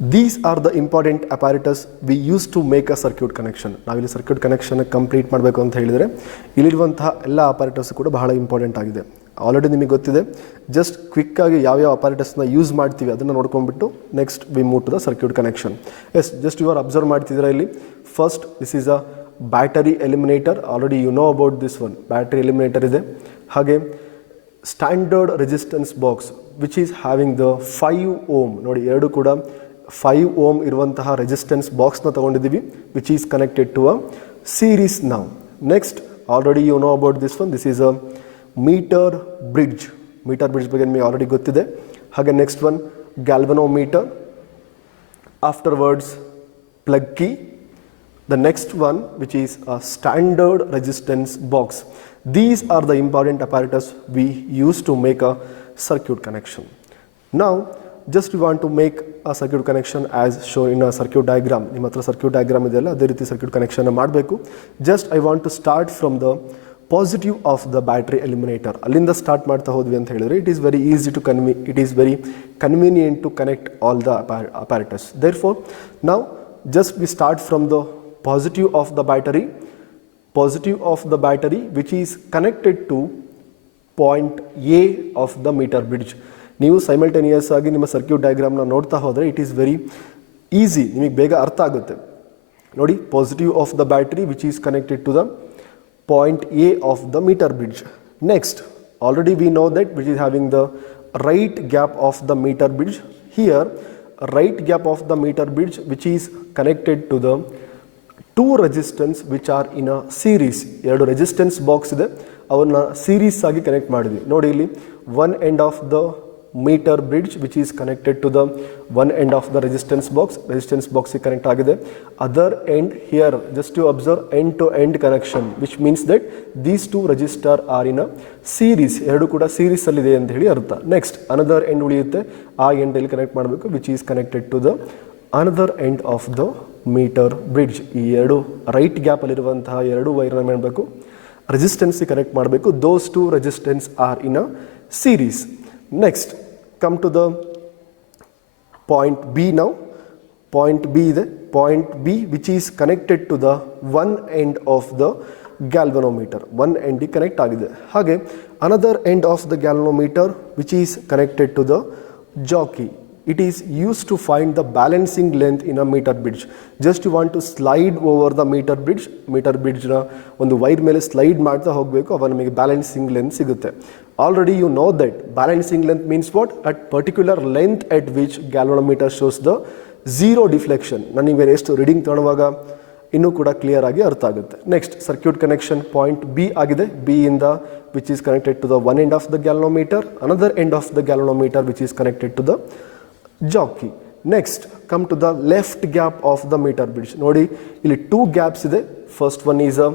These are the important apparatus we use to make a circuit connection. ನಾವಿಲ್ಲಿ circuit connection complete ಮಾಡಬೇಕು ಅಂತ ಹೇಳಿದರೆ ಇಲ್ಲಿರುವಂತಹ ಎಲ್ಲ ಅಪಾರೇಟರ್ಸ್ ಕೂಡ ಬಹಳ ಇಂಪಾರ್ಟೆಂಟ್ ಆಗಿದೆ. ಆಲ್ರೆಡಿ ನಿಮಗೆ ಗೊತ್ತಿದೆ. ಜಸ್ಟ್ ಕ್ವಿಕ್ ಆಗಿ ಯಾವ ಅಪಾರೇಟರ್ಸ್ನ ಯೂಸ್ ಮಾಡ್ತೀವಿ ಅದನ್ನು ನೋಡ್ಕೊಂಡ್ಬಿಟ್ಟು next we move to the circuit connection. Yes, just you are observe ಮಾಡ್ತಿದ್ದೀರಾ ಇಲ್ಲಿ. First this is a battery eliminator. Already you know about this one. Battery eliminator ಇದೆ. ಹಾಗೆ standard resistance box which is having the 5 ohm. ನೋಡಿ, ಎರಡು ಕೂಡ 5 ohm ಇರುವಂತಹ resistance ಬಾಕ್ಸ್ನ ತಗೊಂಡಿದ್ದೀವಿ which is connected to a series ನಾವು. Next already you know about this one. This is a metre bridge. Meter bridge ಬಗ್ಗೆ ನಿಮಗೆ ಆಲ್ರೆಡಿ ಗೊತ್ತಿದೆ. ಹಾಗೆ next one galvanometer. Afterwards plug key. The next one which is a standard resistance box. These are the important apparatus we use to make a circuit connection. Now just we want to make a circuit connection as shown in a circuit diagram. ನಿಮ್ಮ ಹತ್ರ circuit diagram ಇದೆಯಲ್ಲ, ಅದೇ ರೀತಿ circuit connection ಮಾಡಬೇಕು. Just I want to start from the positive of the battery eliminator. ಅಲ್ಲಿಂದ start ಮಾಡ್ತಾ ಹೋದ್ವಿ ಅಂತ ಹೇಳಿದ್ರೆ it is very easy to it is very convenient to connect all the apparatus. Therefore now just we start from the positive of the battery which is connected to point A of the meter bridge. ನೀವು simultaneous ಆಗಿ ನಿಮ್ಮ circuit ಡಯಾಗ್ರಾಮ್ನ ನೋಡ್ತಾ ಹೋದರೆ it is very easy, ನಿಮಗೆ ಬೇಗ ಅರ್ಥ ಆಗುತ್ತೆ. ನೋಡಿ, positive of the battery which is connected to the point A of the meter bridge. Next already we know that which is having the right gap of the meter bridge. Here right gap of the meter bridge which is connected to the 2 resistance which are in a series. ಎರಡು resistance box ಇದೆ, ಅವನ್ನ series ಆಗಿ connect ಮಾಡಿದ್ವಿ. ನೋಡಿ ಇಲ್ಲಿ one end of the meter bridge which is connected to the one end of the resistance box ಗೆ connect ಆಗಿದೆ. Other end here just to observe end to end connection which means that these 2 resistor are in a series. ಎರಡು ಕೂಡ series ಅಲ್ಲಿ ಇದೆ ಅಂತ ಹೇಳಿ ಅರ್ಥ. Next another end ಉಳಿಯುತ್ತೆ, ಆ end ಅಲ್ಲಿ ಕನೆಕ್ಟ್ ಮಾಡಬೇಕು which is connected to the another end of the meter bridge. ಈ ಎರಡು ರೈಟ್ ಗ್ಯಾಪ್ ಅಲ್ಲಿರುವಂತಹ ಎರಡು ವೈರ್ನ ಮಾಡಬೇಕು, ರೆಸಿಸ್ಟೆನ್ಸ್ ಕನೆಕ್ಟ್ ಮಾಡಬೇಕು. Those 2 resistance are in a series. Next come to the point B. ನಾವು ಪಾಯಿಂಟ್ ಬಿ ಇದೆ. Point B which is connected to the one end of the galvanometer. One ಎಂಡಿಗೆ connect ಆಗಿದೆ. ಹಾಗೆ another end of the galvanometer which is connected to the jockey. It is used to find the balancing length in a meter bridge. Just you want to slide over the meter bridge. meter bridge ನ ಒಂದು wire ಮೇಲೆ slide ಮಾಡ್ತಾ ಹೋಗಬೇಕು, ಅವಾಗ ನಮಗೆ balancing length ಸಿಗುತ್ತೆ. Already you know that balancing length means what? At particular length at which galvanometer shows the zero deflection. ನನಗೆ ಎಷ್ಟು ರೀಡಿಂಗ್ ತೊಗೊಳುವಾಗ ಇನ್ನೂ ಕೂಡ ಕ್ಲಿಯರ್ ಆಗಿ ಅರ್ಥ ಆಗುತ್ತೆ. Next circuit connection point B ಆಗಿದೆ. ಬಿ ಇಂದ which is connected to the one end of the galvanometer, another end of the galvanometer which is connected to the jockey. Next come to the left gap of the meter bridge. ನೋಡಿ, ಇಲ್ಲಿ 2 gaps ಇದೆ. First one is a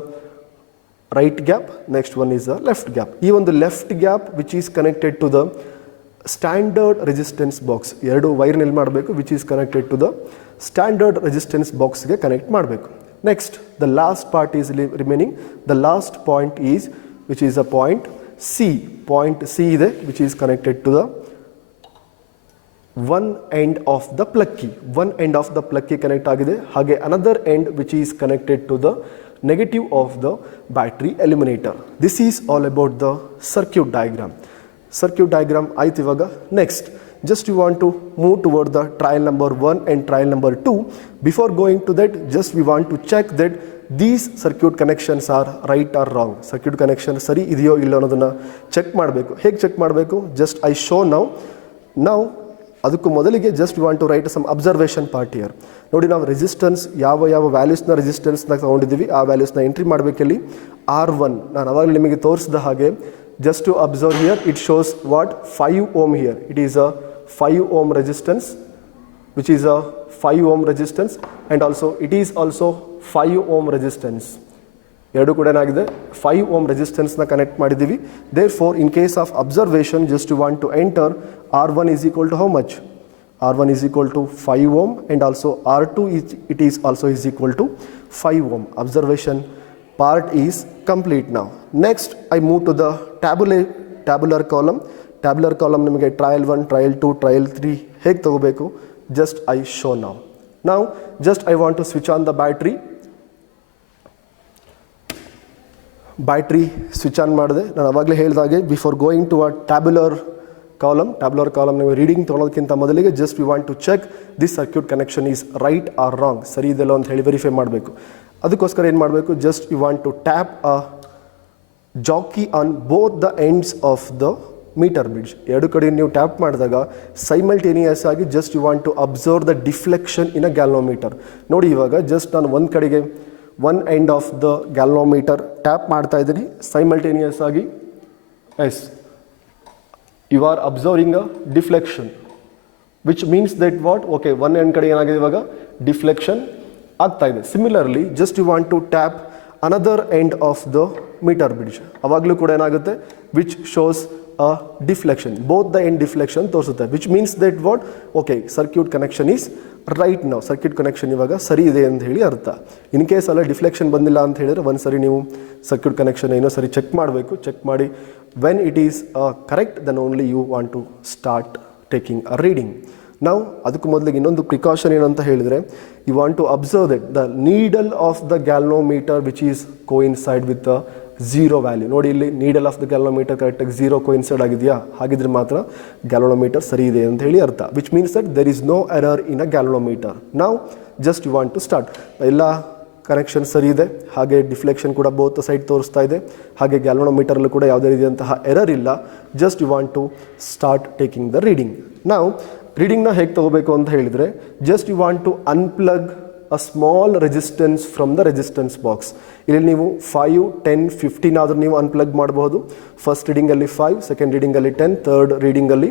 right gap, next one is a left gap. ಈ ಒಂದು left gap which is connected to the standard resistance box. ಎರಡು ವೈರ್ನಲ್ಲಿ ಮಾಡಬೇಕು which is connected to the standard resistance ಬಾಕ್ಸ್ಗೆ connect ಮಾಡಬೇಕು. Next the last part is remaining. The last point is which is a point C. Point C ಇದೆ which is connected to the one end of the plug key. one end of the plug key connect ಆಗಿದೆ. ಹಾಗೆ another end which is connected to the negative of the battery eliminator. This is all about the circuit diagram. circuit diagram ಆಯ್ತು. ಇವಾಗ next just you want to move toward the trial number 1 and trial number 2. Before going to that, just we want to check that these circuit connections are right or wrong. circuit connection ಸರಿ ಇದೆಯೋ ಇಲ್ಲೋ ಅನ್ನೋದನ್ನ check ಮಾಡಬೇಕು. ಹೇಗೆ check ಮಾಡಬೇಕು? Just I show now ಅದಕ್ಕೂ ಮೊದಲಿಗೆ just we want to write some observation part here. ನೋಡಿ, ನಾವು ರೆಸಿಸ್ಟೆನ್ಸ್ ಯಾವ ವ್ಯಾಲ್ಯೂಸ್ನ ರೆಸಿಸ್ಟೆನ್ಸ್ನ ತೊಗೊಂಡಿದ್ದೀವಿ ಆ ವ್ಯಾಲ್ಯೂಸ್ನ ಎಂಟ್ರಿ ಮಾಡಬೇಕಲ್ಲಿ. R1 ನಾನು ಅವಾಗ ನಿಮಗೆ ತೋರಿಸಿದ ಹಾಗೆ just to observe here it shows what 5 ohm here. It is a 5 ohm resistance which is a 5 ohm resistance and also it is also 5 ohm resistance. ಎರಡು ಕೂಡ ಏನಾಗಿದೆ 5 ಓಮ್ ರೆಸಿಸ್ಟೆನ್ಸ್ನ ಕನೆಕ್ಟ್ ಮಾಡಿದ್ದೀವಿ. Therefore in case of observation just you want to enter R1 is equal to how much? R1 is equal to 5 ohm and also R2 is also equal to 5 ohm. Observation part is complete now. Next I move to the tabular column. Tabular column ನಿಮಗೆ trial 1, trial 2, trial 3 ಹೇಗೆ ತಗೋಬೇಕು just I show now. Now just I want to switch on the battery. Battery switch on ಮಾಡಿದೆ. ನಾನು ಅವಾಗಲೇ ಹೇಳಿದಾಗೆ before going to a tabular column ನೀವು reading ತೊಗೊಳೋದಕ್ಕಿಂತ ಮೊದಲಿಗೆ just we want to check this circuit connection is right or wrong, ಸರಿ ಇದೆಲ್ಲ ಅಂತ ಹೇಳಿ ವೆರಿಫೈ ಮಾಡಬೇಕು. ಅದಕ್ಕೋಸ್ಕರ ಏನು ಮಾಡಬೇಕು, just you want to tap a jockey on both the ends of the meter bridge. ಎರಡು ಕಡೆ ನೀವು ಟ್ಯಾಪ್ ಮಾಡಿದಾಗ ಸೈಮಲ್ಟೇನಿಯಸ್ ಆಗಿ just you want to observe the deflection in a galvanometer. ನೋಡಿ ಇವಾಗ ಜಸ್ಟ್ ನಾನು ಒಂದು ಕಡೆಗೆ one end of the galvanometer tap ಮಾಡ್ತಾ ಇದ್ದೀನಿ ಸೈಮಲ್ಟೇನಿಯಸ್ ಆಗಿ. Yes, you are observing a deflection which means that what, okay one end ಕಡೆ ಏನಾಗಿದೆ ಇವಾಗ ಡಿಫ್ಲೆಕ್ಷನ್ ಆಗ್ತಾ ಇದೆ. Similarly just you want to tap another end of the meter bridge, ಅವಾಗಲೂ ಕೂಡ ಏನಾಗುತ್ತೆ which shows a deflection, both the end deflection ತೋರಿಸುತ್ತೆ, which means that what, okay circuit connection is right ನಾವು, ಸರ್ಕ್ಯೂಟ್ ಕನೆಕ್ಷನ್ ಇವಾಗ ಸರಿ ಇದೆ ಅಂತ ಹೇಳಿ ಅರ್ಥ. ಇನ್ ಕೇಸ್ ಅಲ್ಲ ಡಿಫ್ಲೆಕ್ಷನ್ ಬಂದಿಲ್ಲ ಅಂತ ಹೇಳಿದ್ರೆ ಒಂದು ಸರಿ ನೀವು ಸರ್ಕ್ಯೂಟ್ ಕನೆಕ್ಷನ್ ಏನೋ ಸರಿ ಚೆಕ್ ಮಾಡಬೇಕು. ಚೆಕ್ ಮಾಡಿ when it is correct then only you want to start taking a reading. ನಾವು ಅದಕ್ಕೂ ಮೊದಲಿಗೆ ಇನ್ನೊಂದು ಪ್ರಿಕಾಷನ್ ಏನಂತ ಹೇಳಿದರೆ, you want to observe that the needle of the galvanometer which is coincide with the zero value. ನೋಡಿ ಇಲ್ಲಿ needle of the galvanometer ಕರೆಕ್ಟಾಗಿ zero coincide ಆಗಿದೆಯಾ, ಹಾಗಿದ್ರೆ ಮಾತ್ರ ಗ್ಯಾಲ್ನೋಮೀಟರ್ ಸರಿ ಇದೆ ಅಂತ ಹೇಳಿ ಅರ್ಥ, which means that there is no error in a galvanometer. ನಾವು just you want to start. ಎಲ್ಲ ಕನೆಕ್ಷನ್ ಸರಿ ಇದೆ, ಹಾಗೆ ಡಿಫ್ಲೆಕ್ಷನ್ ಕೂಡ ಬೋತ್ ಸೈಡ್ ತೋರಿಸ್ತಾ ಇದೆ, ಹಾಗೆ ಗ್ಯಾಲ್ವನೋಮೀಟರಲ್ಲೂ ಕೂಡ ಯಾವುದೇ ರೀತಿಯಂತಹ ಎರರ್ ಇಲ್ಲ. Just you want to start taking the reading. ನಾವು ರೀಡಿಂಗ್ನ ಹೇಗೆ ತೊಗೋಬೇಕು ಅಂತ ಹೇಳಿದರೆ, just you want to unplug a small resistance from the resistance box. ಇಲ್ಲಿ ನೀವು 5, 10, 15 ಆದರೂ ನೀವು ಅನ್ಪ್ಲಗ್ ಮಾಡಬಹುದು. ಫಸ್ಟ್ ರೀಡಿಂಗಲ್ಲಿ 5, ಸೆಕೆಂಡ್ ರೀಡಿಂಗಲ್ಲಿ 10, ಥರ್ಡ್ ರೀಡಿಂಗಲ್ಲಿ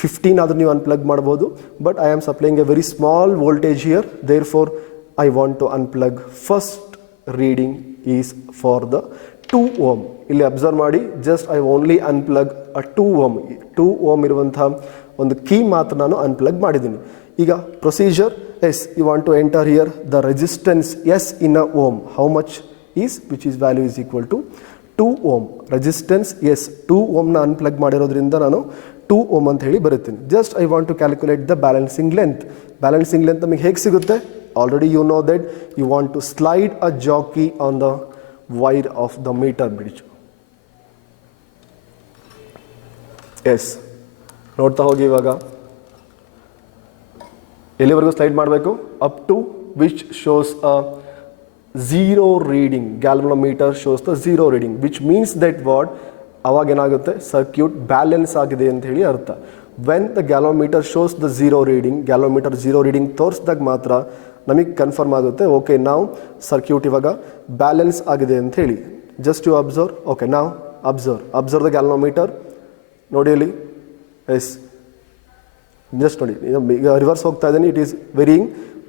15 ಆದರೂ ನೀವು ಅನ್ಪ್ಲಗ್ ಮಾಡ್ಬೋದು. But I am supplying a very small voltage here, therefore I want to unplug. First reading is for the 2 ohm. ಇಲ್ಲಿ ಅಬ್ಸರ್ವ್ ಮಾಡಿ, just I only unplug a 2 ohm ಇರುವಂಥ ಒಂದು key ಮಾತ್ರ ನಾನು ಅನ್ಪ್ಲಗ್ ಮಾಡಿದ್ದೀನಿ. ಈಗ procedure, yes you want to enter here the resistance S in a ohm, how much is which is value is equal to 2 ohm. Resistance S 2 ohmನ unplug ಮಾಡಿರೋದ್ರಿಂದ ನಾನು 2 ohm ಅಂತ ಹೇಳಿ ಬರುತ್ತೀನಿ. Just I want to calculate the balancing length. Balancing length ನಮಗೆ ಹೇಗೆ ಸಿಗುತ್ತೆ? Already you know that you want to slide a jockey on the wire of the meter bridge. Yes, ನೋಡ್ತಾ ಹೋಗಿ ಇವಾಗ ಎಲ್ಲಿವರೆಗೂ ಸ್ಲೈಡ್ ಮಾಡಬೇಕು? Up to which shows a 0 reading. Galvanometer shows the 0 reading, which means that what, ಅವಾಗ ಏನಾಗುತ್ತೆ, circuit balance ಆಗಿದೆ ಅಂತ ಹೇಳಿ ಅರ್ಥ. When the galvanometer shows the 0 reading, galvanometer 0 reading ತೋರಿಸಿದಾಗ ಮಾತ್ರ ನಮಗೆ ಕನ್ಫರ್ಮ್ ಆಗುತ್ತೆ, ಓಕೆ ನಾವು ಸರ್ಕ್ಯೂಟ್ ಇವಾಗ ಬ್ಯಾಲೆನ್ಸ್ ಆಗಿದೆ ಅಂತ ಹೇಳಿ. ಜಸ್ಟ್ ಯು ಅಬ್ಸರ್ವ್, ಓಕೆ ನಾವು ಅಬ್ಸರ್ವ್ ದ ಗ್ಯಾಲ್ವನೋಮೀಟರ್. ನೋಡಿ ಅಲ್ಲಿ, ಎಸ್ ಜಸ್ಟ್ ನೋಡಿ, ಈಗ ರಿವರ್ಸ್ ಹೋಗ್ತಾ ಇದ್ದೀನಿ. It is varying.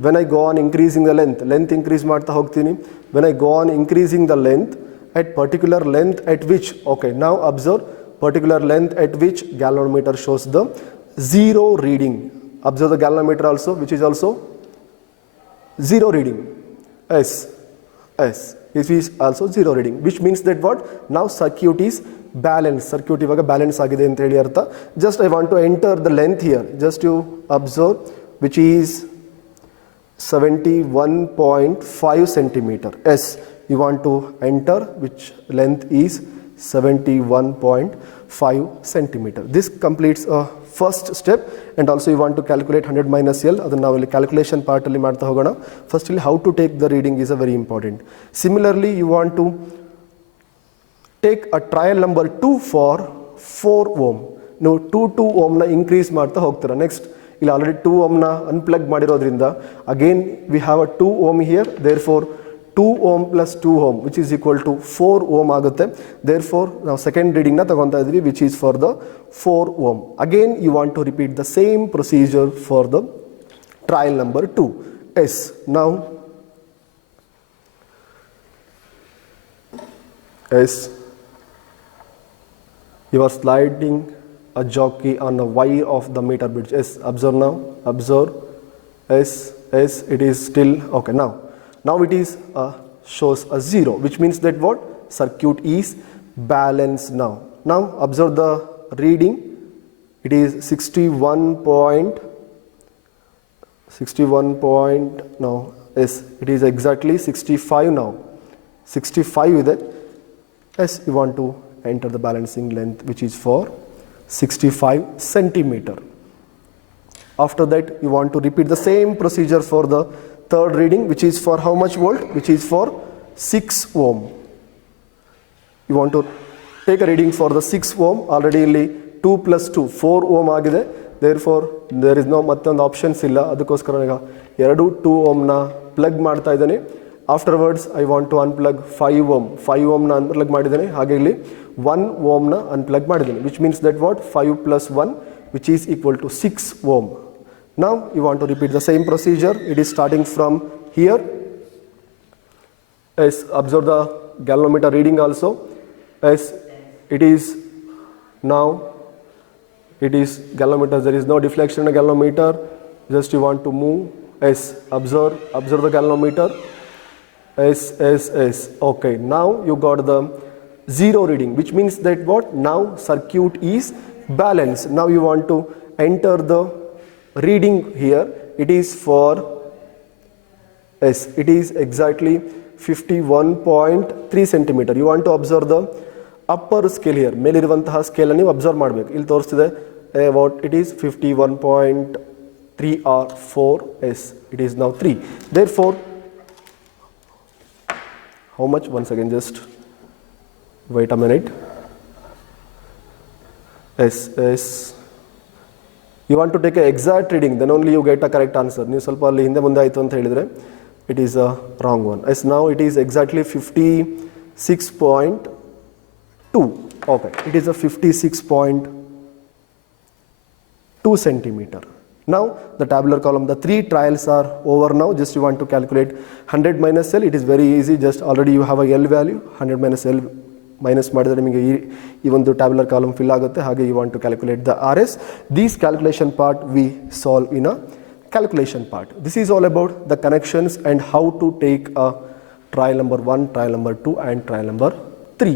When I go on increasing the length increase ಮಾಡ್ತಾ ಹೋಗ್ತೀನಿ. When I go on increasing the length at particular length at which, okay now observe particular length at which galvanometer shows the 0 reading. Observe the galvanometer also, which is also 0 reading. Yes, it is also 0 reading, which means that what, now circuit is balanced. Circuit ivaga balance agide anta heli artha. Just I want to enter the length here. Just you observe, which is 71.5 centimeter. Yes, you want to enter which length is 71.5 centimeter. This completes a first step, and also you want to calculate 100 minus L. Adana ನಾವು ಇಲ್ಲಿ calculation ಪಾರ್ಟಲ್ಲಿ ಮಾಡ್ತಾ ಹೋಗೋಣ. First ಇಲ್ಲಿ how to take the reading is a very important. Similarly you want to take a trial number 2 for 4 ohm. ನೀವು 2 ohmನ increase ಮಾಡ್ತಾ ಹೋಗ್ತೀರಾ. Next ಇಲ್ಲಿ already 2 ohmನ ಅನ್ಪ್ಲಗ್ ಮಾಡಿರೋದ್ರಿಂದ again we have a 2 ohm here, therefore 2 ohm plus 2 ohm which is equal to 4 ohm ಆಗುತ್ತೆ. therefore ನಾವು second ರೀಡಿಂಗ್ನ ತಗೊತಾ ಇದ್ವಿ, which is for the 4 ohm. again you want to repeat the same procedure for the trial number 2. yes, now yes, you are sliding a jockey on the wire of the meter bridge. yes, observe now, observe. yes, it is still okay. Now it is shows a 0, which means that what, circuit is balanced now. Now observe the reading. It is 61.5 61 point, no, yes, it is exactly 65 now. 65 with it. Yes, you want to enter the balancing length, which is for 65 centimeter. After that, you want to repeat the same procedure for the third reading, which is for how much volt? Which is for 6 ohm. You want to take a reading for the 6 ohm. Already ಇಲ್ಲಿ 2 plus 2, 4 ohm ಆಗಿದೆ. Therefore, there is no ಮತ್ತೊಂದು options ಇಲ್ಲ. ಅದಕ್ಕೋಸ್ಕರ ಈಗ ಎರಡು 2 ohmನ plug ಮಾಡ್ತಾ ಇದ್ದೇನೆ. Afterwards, I want to unplug 5 ohm. 5 ohmನ unplug ಮಾಡಿದ್ದೇನೆ. ಹಾಗೆ ಇಲ್ಲಿ 1 ohmನ ಅನ್ಪ್ಲಗ್ ಮಾಡಿದ್ದೇನೆ. Which means that what? 5 plus 1, which is equal to 6 ohm. Now, you want to repeat the same procedure. It is starting from here. Yes, observe the galvanometer reading also. As it is now, it is galvanometer, there is no deflection in a galvanometer, just you want to move. Yes, observe the galvanometer. Yes, okay, now you got the 0 reading, which means that what? Now circuit is balanced. Now you want to enter the reading here. It is for, yes, it is exactly 51.3 centimeter. You want to observe the upper scale here. ಮೇಲಿರುವಂತಹ scale ನೀವು observe ಮಾಡಬೇಕು. ಇಲ್ಲಿ ತೋರಿಸ್ತಿದೆ what it is 51.3 or 4. Yes, it is now 3. Therefore, how much? Once again, just wait a minute. Yes. You want to take an exact reading, then only you get a correct answer. ನೀವು ಸ್ವಲ್ಪ ಅಲ್ಲಿ ಹಿಂದೆ ಮುಂದೆ ಆಯಿತು ಅಂತ ಹೇಳಿದರೆ it is a wrong one. As now it is exactly 56.2. Okay, it is a 56.2 centimeter. Now the tabular column, the 3 trials are over now. Just you want to calculate 100 minus L. It is very easy. Just already you have a L value. 100 minus L minus ಮಾಡಿದರೆ ನಿಮಗೆ ಈ ಒಂದು tabular column fill ಆಗುತ್ತೆ. ಹಾಗೆ you want to calculate the RS. These calculation part we solve in a calculation part. This is all about the connections and how to take a trial number 1, trial number 2 and trial number 3.